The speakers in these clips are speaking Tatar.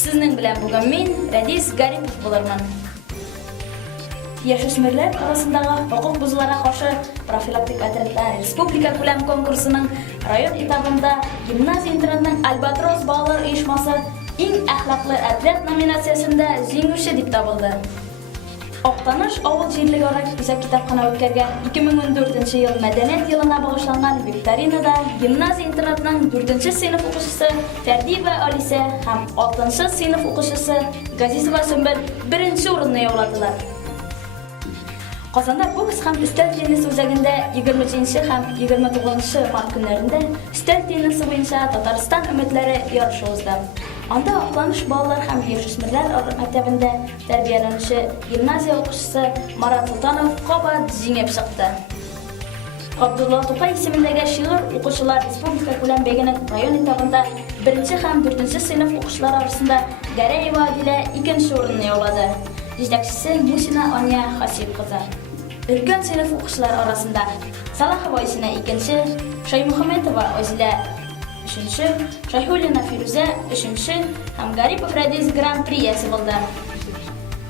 Сезнең белән бүген мин Рәдис Гарипов булырмын. Яшүсмерләр арасындагы хокук бузуларга каршы профилактик отрядлар республика күләм конкурсының район этабында гимназия-интернатның Альбатрос балалар оешмасы иң әхлаклы отряд номинациясында җиңүче дип табылды. Актаныш авыл җирлеге ара үзәк китапхана үткәргән 2014 ел мәдәният елына багышланган викторинада гимназия-интернатның 4 сыйныф укучысы Фәрдиева Алиса һәм 6 сыйныф укучысы Газизова Сөмбел 1нче урынны яуладылар. Казанда бокс һәм өстәл теннисы үзәгендә 20 һәм 29 март көннәрендә өстәл теннисы буенча Татарстан өметләре ярышы узды. Анда Актаныш балалар һәм яшүсмерләр мәктәбендә тәрбияләнүче гимназия укучысы Марат Султанов кабат җиңеп чыкты. Абдулла Тукай исемендәге шигырь укучылар республика күләм бәйгенең район этабында 1 һәм 4 сыйныф укучылары арасында Гәрәева Адилә 2нче урынны яулады. Җитәкчесе Мусина Ания Хасип кызы. Өлкән сыйныф укучылар арасында Салахова Исина 2нче, Шаймөхәмәтова Азилә 3нче, Шайхуллина Фируза 3нче һәм Гарипов Рәдис гран-при ясы булды.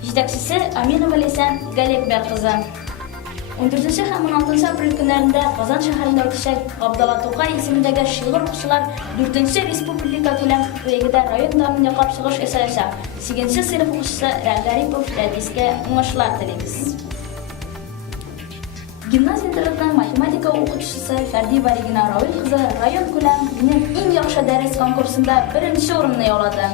Җитәкчесе Аминова Ләйсән Галикбер кызы. 14 һәм 16 апрель көннәрендә Казан шәһәрендә үтәчәк Абдулла Тукай исемендәге шигырь укучылар 4нче республика күләм бәйгедә район данын яклап чыгыш ясаячак. 8нче сыйныф укучысы Гарипов Рәдискә уңышлар телибез. Гимназия-интернатның математика укучысы Фәрдиева Регина Рауил кызы район күләм иң яхшы дәрес конкурсында 1нче урынны яулады.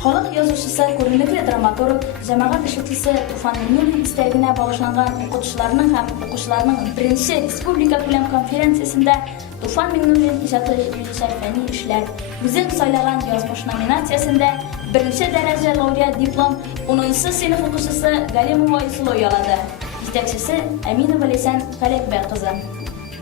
Халык язучысы, күренекле драматург, җәмәгать эшлеклесе Туфан Миңнуллин истәлегенә багышланган укучыларның һәм укучыларның 1нче республика күләм конференциясендә Туфан Миңнуллин иҗаты буенча фәнни эшләр, үзен сайлаган язмыш номинациясендә 1нче дәрәҗә лауреат диплом 10нчы сыйныф укучысы Галимова Айсылу ялады. Җитәкчесе Аминова Ләйсән Галикбер кызы.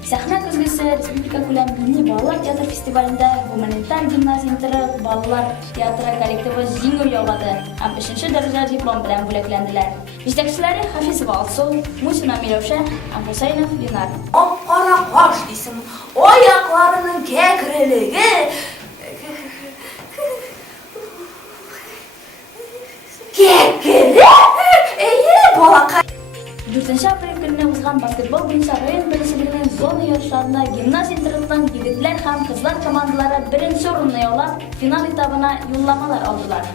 Сәхнә көзгесе республика күләм милли балалар театр фестивалендә гуманитар гимназия-интернат балалар театры коллективы җиңү яулады һәм 3нче дәрәҗә диплом белән бүләкләнделәр. Җитәкчеләре Хафизова Алсу, Мусина Миләүшә һәм Хусайнов Ленар. Кара каш дисем, аякларының кәкрелеге балакай. 4 апрель көнне узган баскетбол буенча район беренчелегенең зона ярышларында гимназия-интернатның егетләр һәм кызлар командалары 1нче урынны яулап, финал этабына юлламалар алдылар.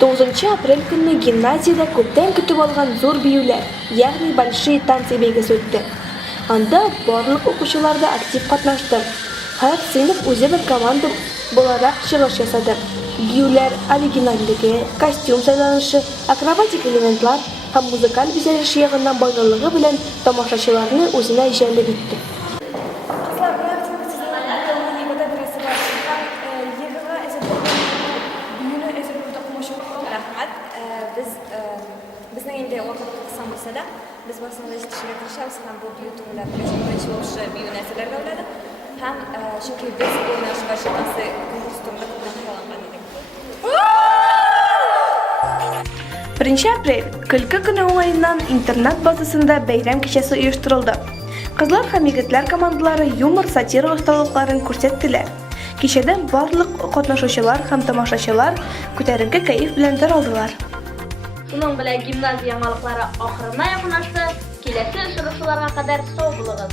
9 апрель көнне гимназиядә күптән көтеп алган зур биюләр, ягъни большие танцы бәйгесе үтте. Анда барлык укучылар да актив катнашты. Һәр сыйныф үзе бер команда буларак чыгыш ясады. Биюләр оригинальлеге, костюм сайланышы, акробатик элементлар һәм музыкаль бизәлеш ягыннан байлыгы белән тамашачыларны үзенә җәлеп итте. Безнең инде вакыт кысан булса да, без басында җитешергә тырышабыз һәм бу бию турында беренче бию нәрсәләргә уйлады. Һәм чөнки без уйнашка шансы конкурс турында күп калган идек. 1 апрель көлке көне уңаеннан интернат базасында бәйрәм кичәсе оештырылды. Кызлар һәм егетләр командалары юмор, сатира осталыкларын күрсәттеләр. Кичәдән барлык катнашучылар һәм тамашачылар күтәренке кайф белән таралдылар. Шуның белән гимназия яңалыклары ахырына якынлашты. Киләсе очрашуларга кадәр сау булыгыз.